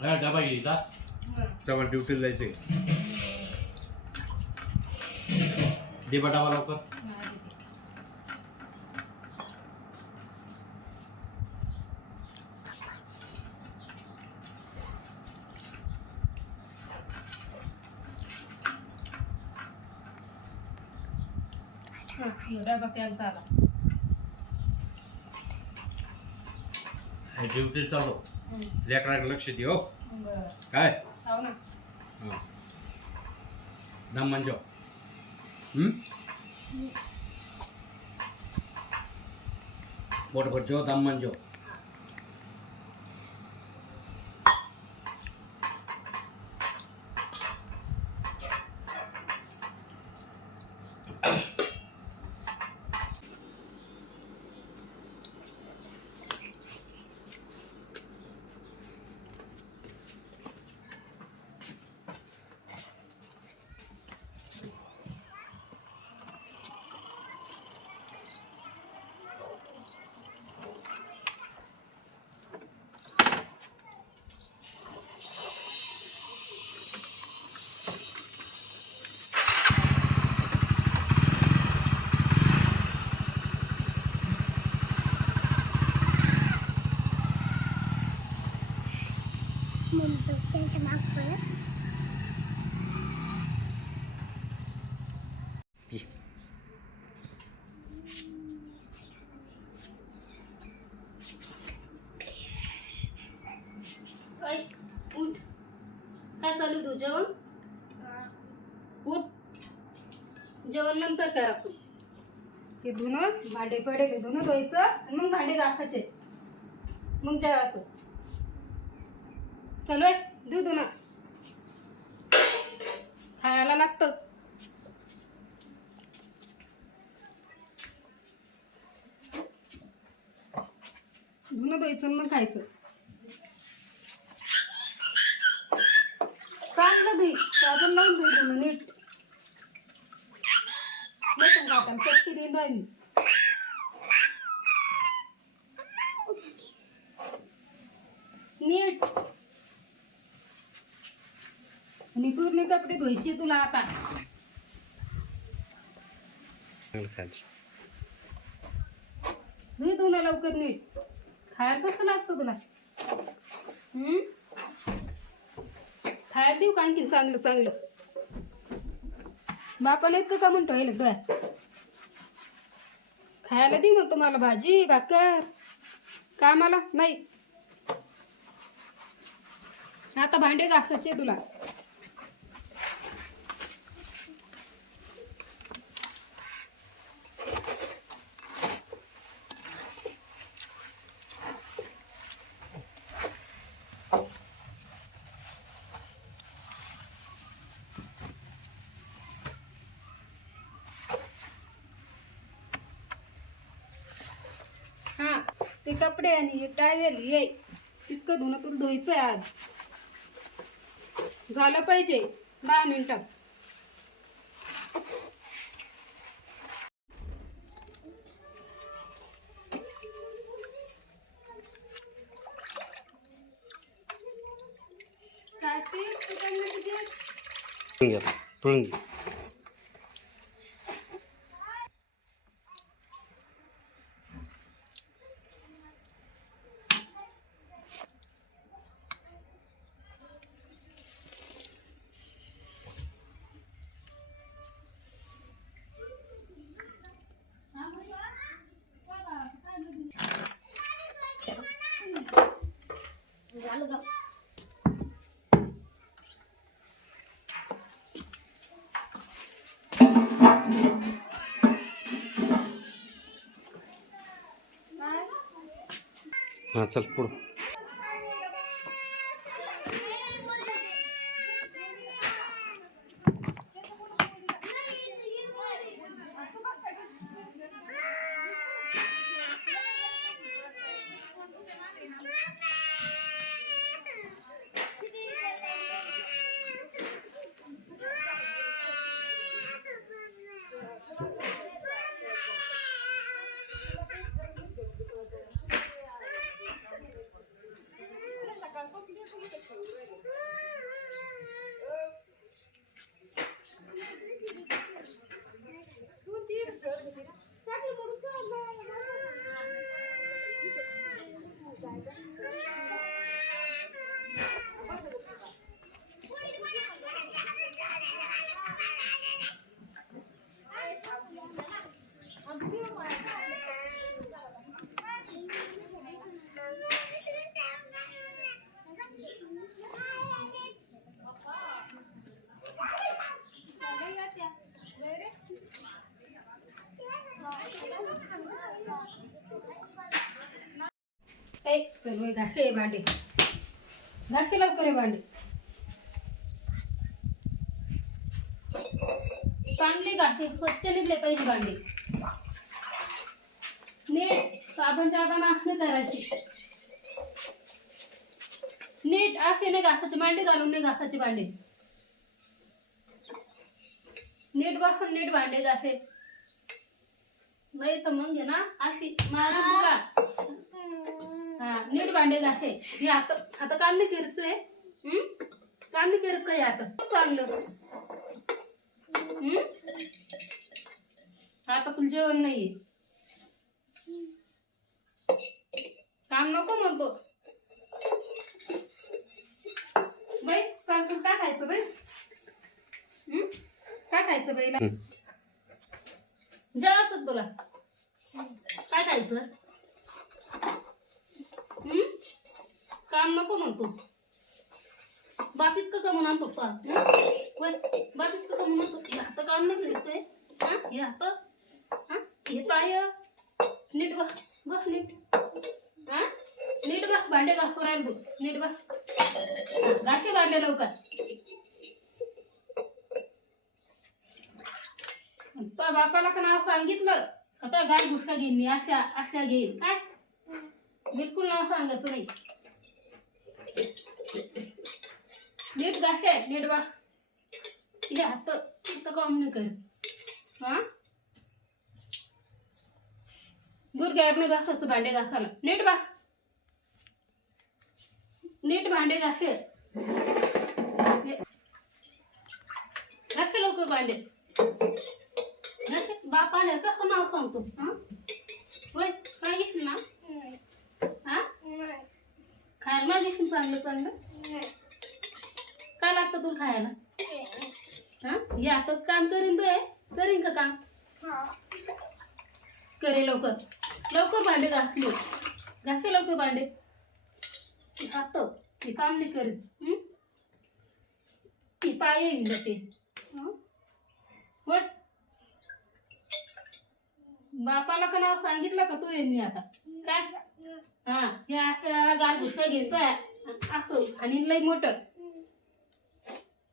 डबा घ्यायचा चव्हाण ड्युटीला जायचंय. दे बा डबा लवकर. डबा पॅक झाला. ड्युटी चालू. लेकराकडे लक्ष दे हो. काय हो ना. दम म्हणजे मोठ भरजो दम म्हणजे त्यांच्या मागं उठ. काय चालू तू जेवण? उठ. जेवण नंतर करायचं. ते धुणं भांडे पडेल धुणं धुवायचं आणि मग भांडे घासायचे मग जेवायचं. चलो देऊ धुणं खायला लागतं. धुणं धुवायचं मग खायचं. चांगलं दे साबण लावून दे धुणं नीट. मटण खाताना चटकी देईन बाय मी. नीट. आणि पूर्ण कपडे धुवायचे तुला आता. धुई तुला लवकर नीट. खायला कसं लागतं तुला? खायला देऊ का आणखी चांगलं चांगलं? बापाला इतकं का म्हणतो येईल तुला? खायला दे मग तुम्हाला भाजी भाकर. कामाला नाही. आता भांडे घासायचे तुला. हा ते कपडे आणि हे टावेल ये इतकं धुणं तुला धुवायचंय आज. झालं पाहिजे 10 मिनिटात. काय ते पळून चल पुढं. चल बाई घासे भांडे घासे लवकर आहे भांडे चांगले घासे स्वच्छ निघले पाहिजे भांडे नीट साबणच्या आबाना असणे करायची नीट असे नाही घासाचे भांडे घालून नाही घासाचे भांडे नीट बसून नीट भांडे घासे नाही तर मग ना अशी मारून तुला हा नीट भांडे घासे हे आता काम नाही करतोय काम नाही करत काय आता चांगलं आता तुला जेवण नाहीये काम नको म्हणतो बाई सांग तुला काय खायचं बाई काय खायचं बाईला जेवायचं तुला काय खायचं काम नको म्हणतो बाप इतकं कमवून आणतो पा बाप इतकं कमवून आणतो हात काम नाही करतोय हे हात हे पाय नीट बस नीट नीट बस भांडे घासू राहील तू नीट बस घासे भांडे लवकर तो बापाला का नाव सांगितलं का तो गाय गुटखा घेईन मी अशा घेईन काय बिलकुल नाव सांगायचं नाही नीट घासे नीट बा हे हात काम नाही करत गुडघ्यावर नाही घासायचं भांडे घासायला नीट बा नीट भांडे घासे घासे लवकर भांडे बाप आले कसं नाव सांगतो होय काय घेतलं ना खायला मागितलं चांगलं चांगलं काय लागतं तुला खायला हे आता काम करीन तू करीन का काम करे लवकर लवकर भांडे घासले घासे लवकर भांडे हात ते काम नाही करीत ती पाय येईल ते वर बापाला का नाव सांगितलं का तू येईन मी आता काय हे अशा गाल घुसका घेतोय असं आणि लई मोठं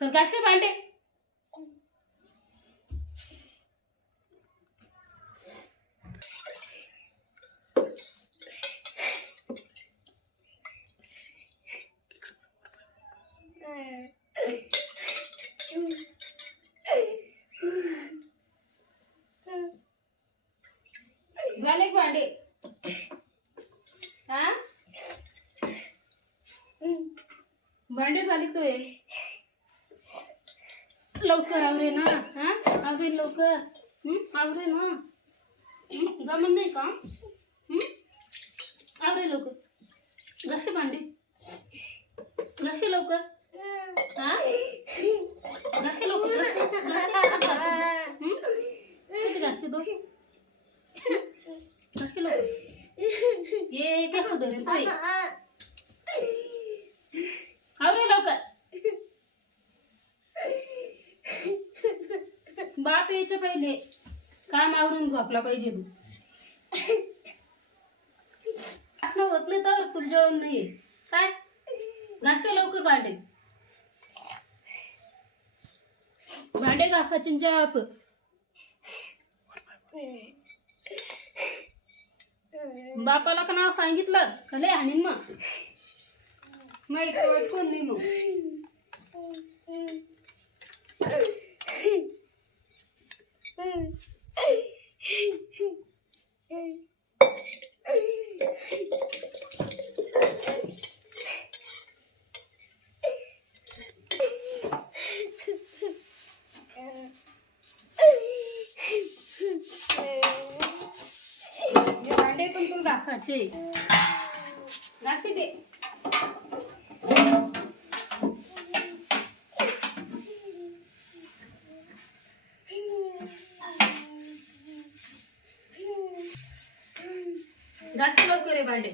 चल घासे भांडे झाले भांडे भांडे झाले तो लवकर आवरे ना आवरे लवकर आवरे ना जमन नाही का आवरे लवकर घासे भांडे घासे लवकर घासे लवकर घासे दो घासे लवकर ये कसं धरेल तो आवरे लवकर बाप यायच्या पहिले काम आवरून झोपला पाहिजे तू असं होत नाही तर तुला जेवण नाहीये काय घासे लवकर भांडे भांडे घासाचे जेवायचं बापाला का नाव सांगितलं का लय हाणीन मग माहित वाटून नाही मग भांडे पण तुला घासाचे घासे दे घासे लवकर आहे भांडे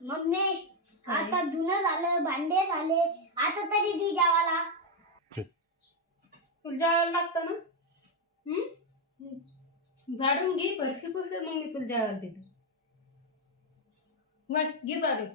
मम्मी आता धुणं झालं, भांडे झाले, आता तरी दी जेवायला. तुला जेवायला लागतं ना. झाडून घे, बर्फी पुसते, मग मी तुला जेवायला देते. वळ घे झाडून.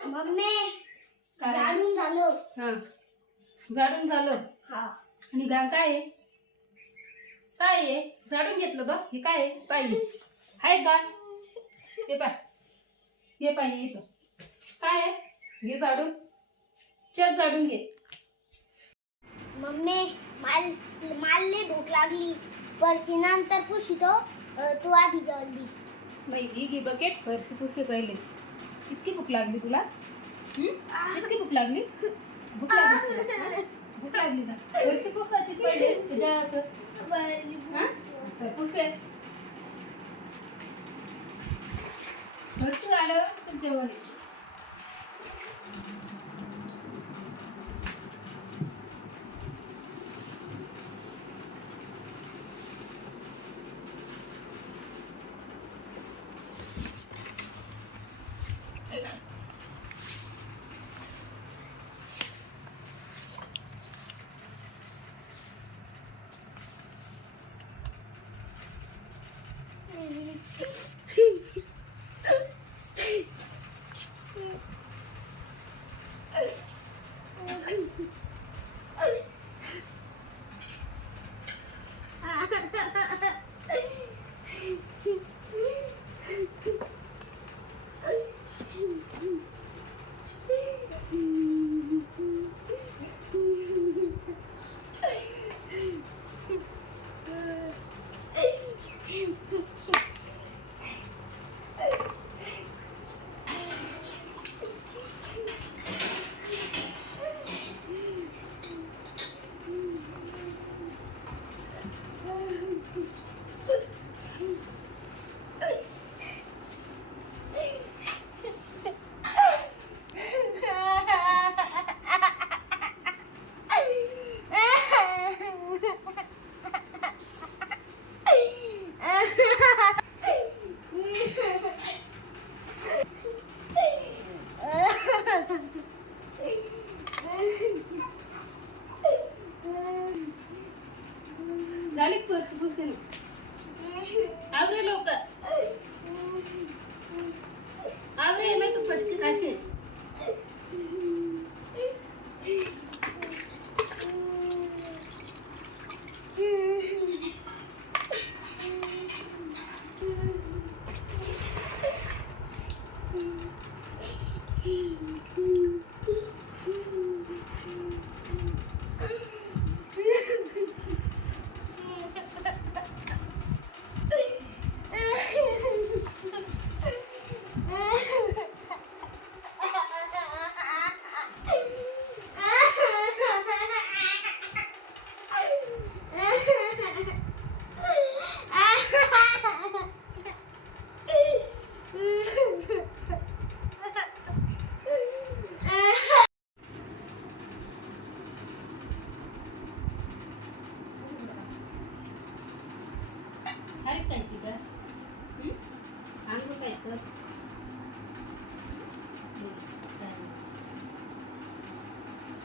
मम्मी काय? झाडून झालं. हा झाडून झालं. हा आणि काय आहे? काय आहे? झाडून घेतलं का? हे काय आहे? पाहिजे आहे का? हे पाय, हे पाहिजे इथं. काय आहे? घे झाडून, चल झाडून घे. मम्मी माल लय भूक लागली, परशी नंतर पुशितो. तू आधी जेवण दी. बाई घे बकेट, बर्फी पुसते पहिले. इतकी भूक लागली तुला? इतकी भूक लागली? भूक लागली तुला? भूक लागली का? बर्फी पुसायची पहिले तुझ्या पुसते. बर्फी आल्यावर तर जेवण आहे. अरे कायची का अंग काय कर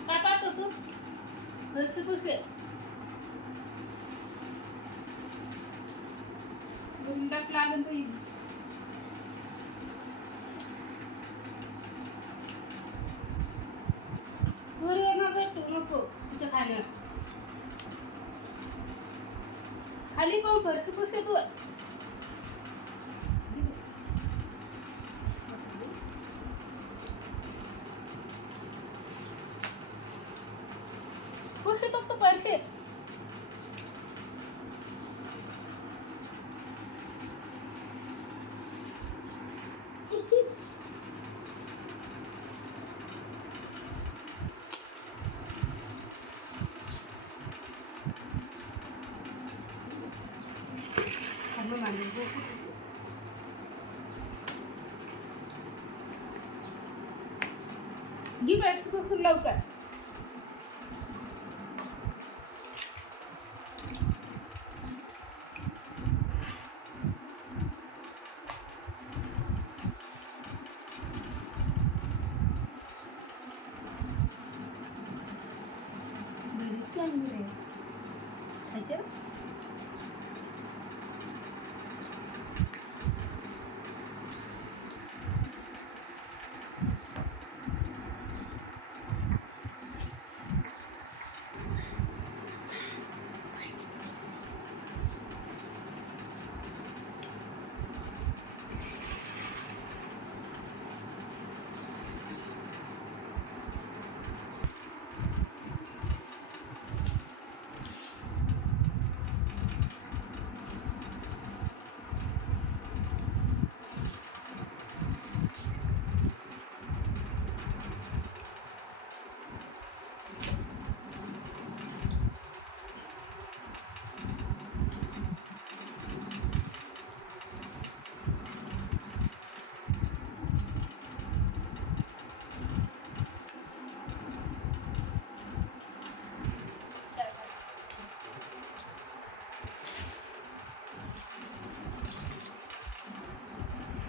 काय पाहतो तू घरचे पुढे गुंडाक लागून तू पुरीवर न भेटू नको तिच्या खाण्यावर खाली पाहून घरचे पुढे तू पुढे तो परफेक्ट घे बाहेर खूप लवकर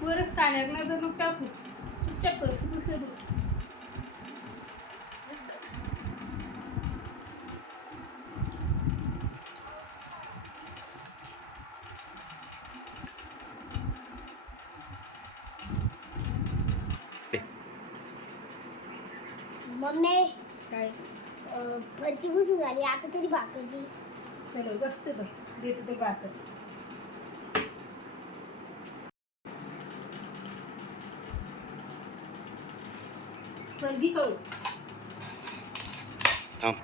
वरच काढ्यात नजर मग टाकू चुपचाप कर पुढे दू मम्मी काय फरची घुसून झाली आता तरी भाकर दे. चलो बसते बघ देते ते भाकर चल घे खाऊ थांब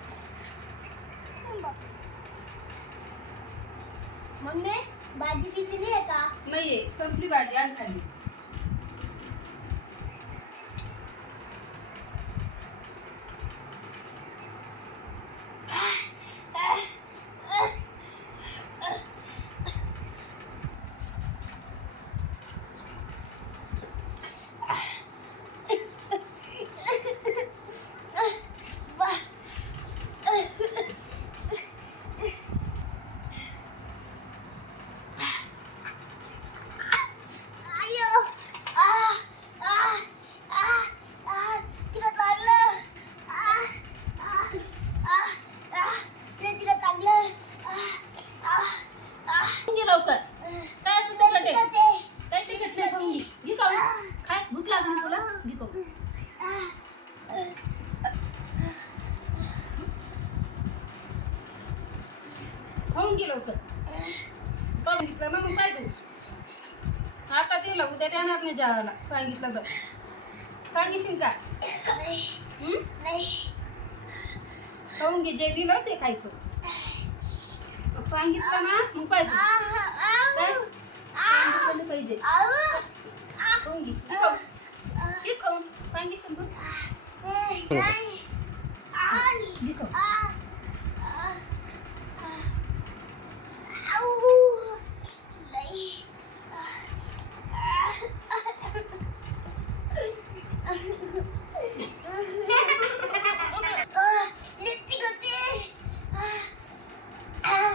मम्मी भाजी पिचली आहे का? नाहीये संपली भाजी आज खाली लवकर काय तुझ्या गटे काय तिकट नाही खाऊन घे खाऊ काय भूक लागली तुला घे खाऊ खाऊन घे लवकर सांगितलं ना मग काय तू आता दिलं उद्या देणार नाही जेवायला सांगितलं तर सांगितलं आणखीन का नाही नाही खाऊन घे जे दिलं ते खायचं सांगितलं ना मग पाहिजे सांगितलं पाहिजे खाऊन घे खाऊन सांगितलं तू घे खाऊन.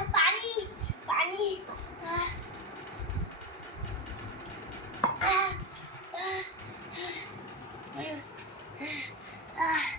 पाणी पाणी Ah